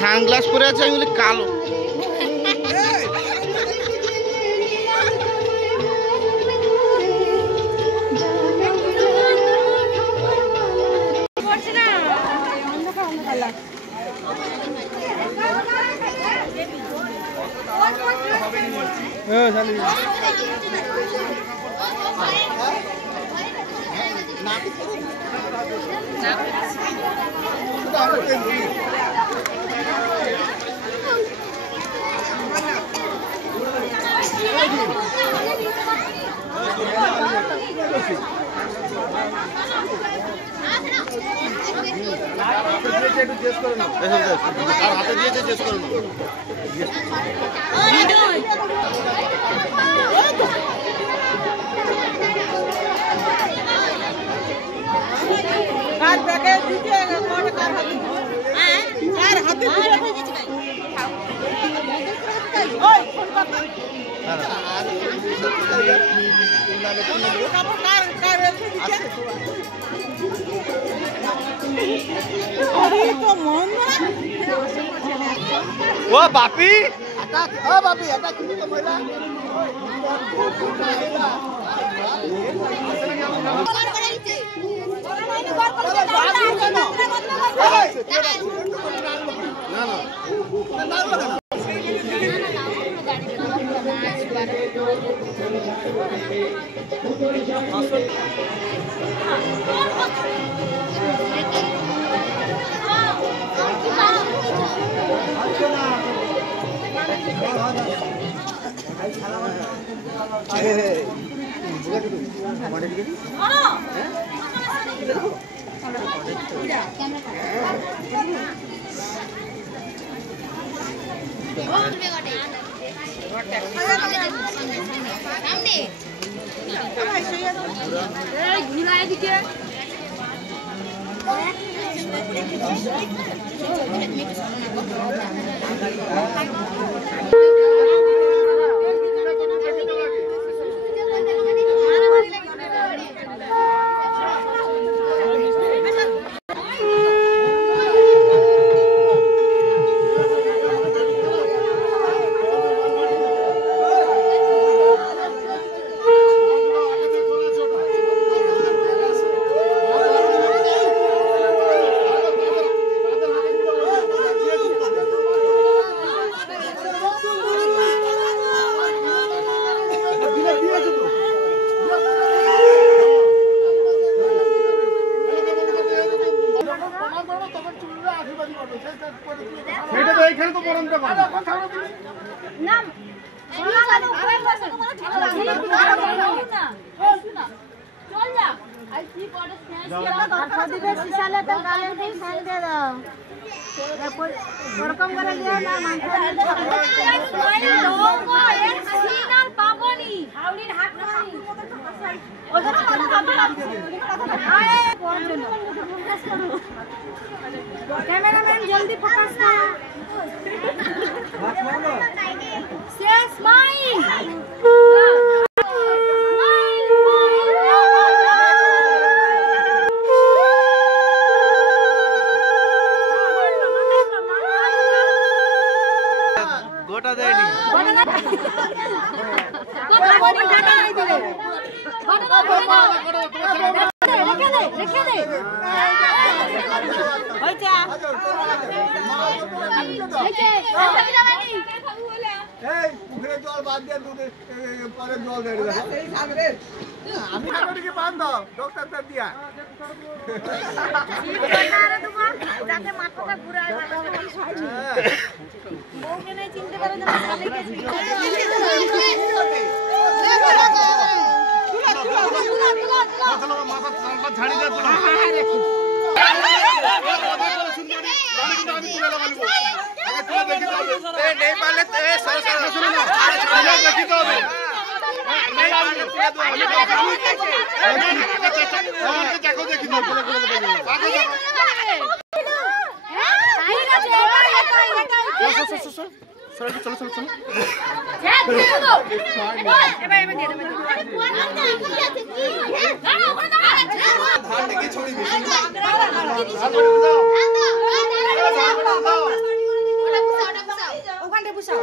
sunglass পরে আছে আমি বলি কালো ओ बापी ओ बापी এটা কি তো মহিলা कैमरामैन जल्दी फोकस करो से स्माइल गोटा देनी জল বাদ দিয়ে পরে জল দেয় আমি কি বাদ দাও ডক্টর দিয়া যাতে মাথাটা ঘুরায় বউকে নাই চিনতে পারে না শালিকে চিনতে চলো মাথা চালটা ঝাড়ি দে পুরো আগে তুলে দেখি তো नहीं पाले तो सर सर দেখি তো হবে नहीं पाले আমাকে দেখো দেখি তো পুরো করে দেখি আগে দেখো চলো চলো চলো চলো ওখানটা বসাও